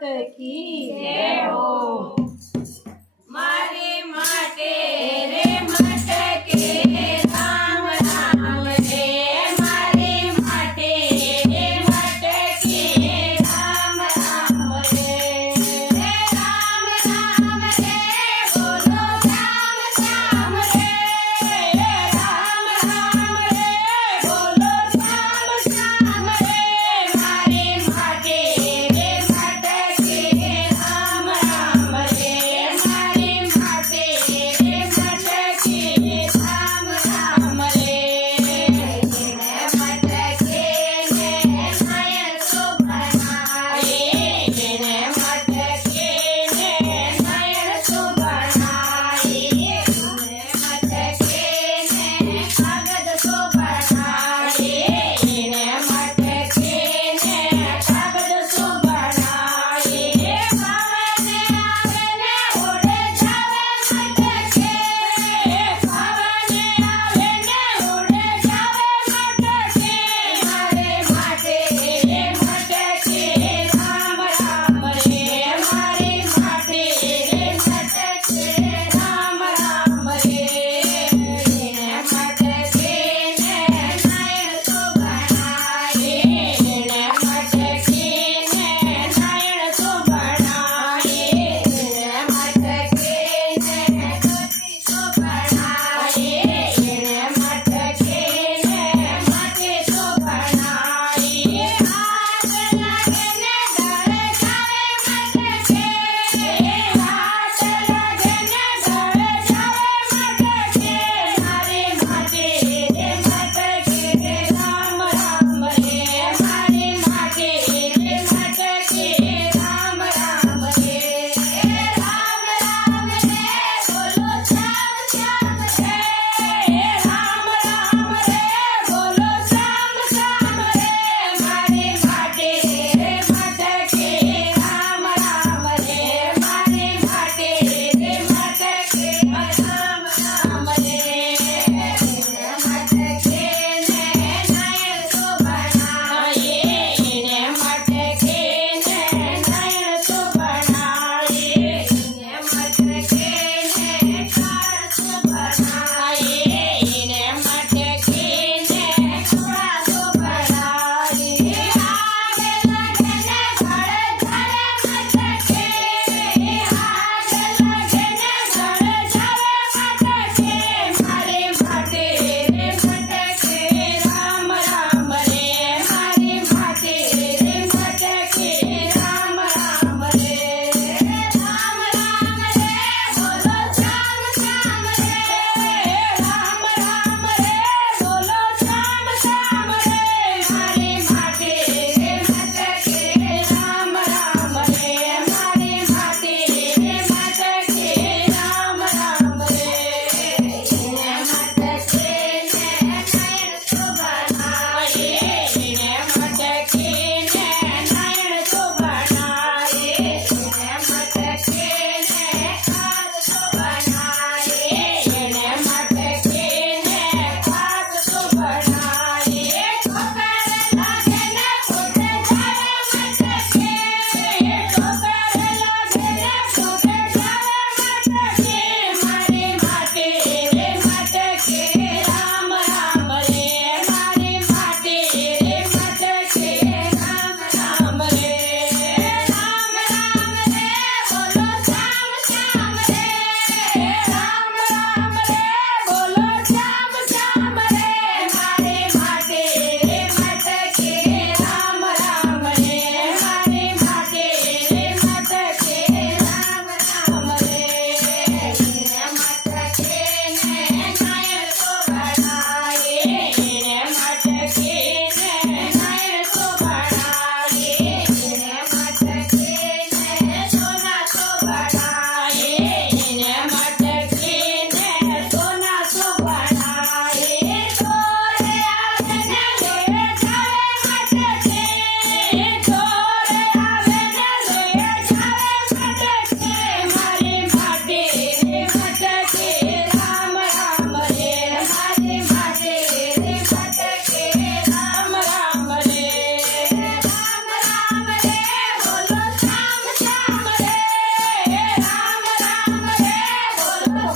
માત કી જય હો। મારે માટે રે મટકે રામ રામ રે મારે માટે રે મટકે રામ રામ રે રામ રામ રે બોલો શ્યામ શ્યામ રે રામ રામ રે બોલો શ્યામ શ્યામ રે મારે માટે રે મટકે રામ રામ રે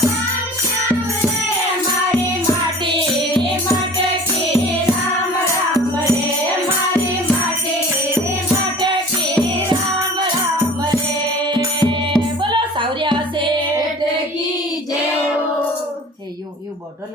રામ શ્યામ રે મારી માટી રે મટકી રામ રામ રે મારી માટી રે મટકી રામ રામ રે બોલો સાવરિયા શેઠ કી જય હો એવું બોટલ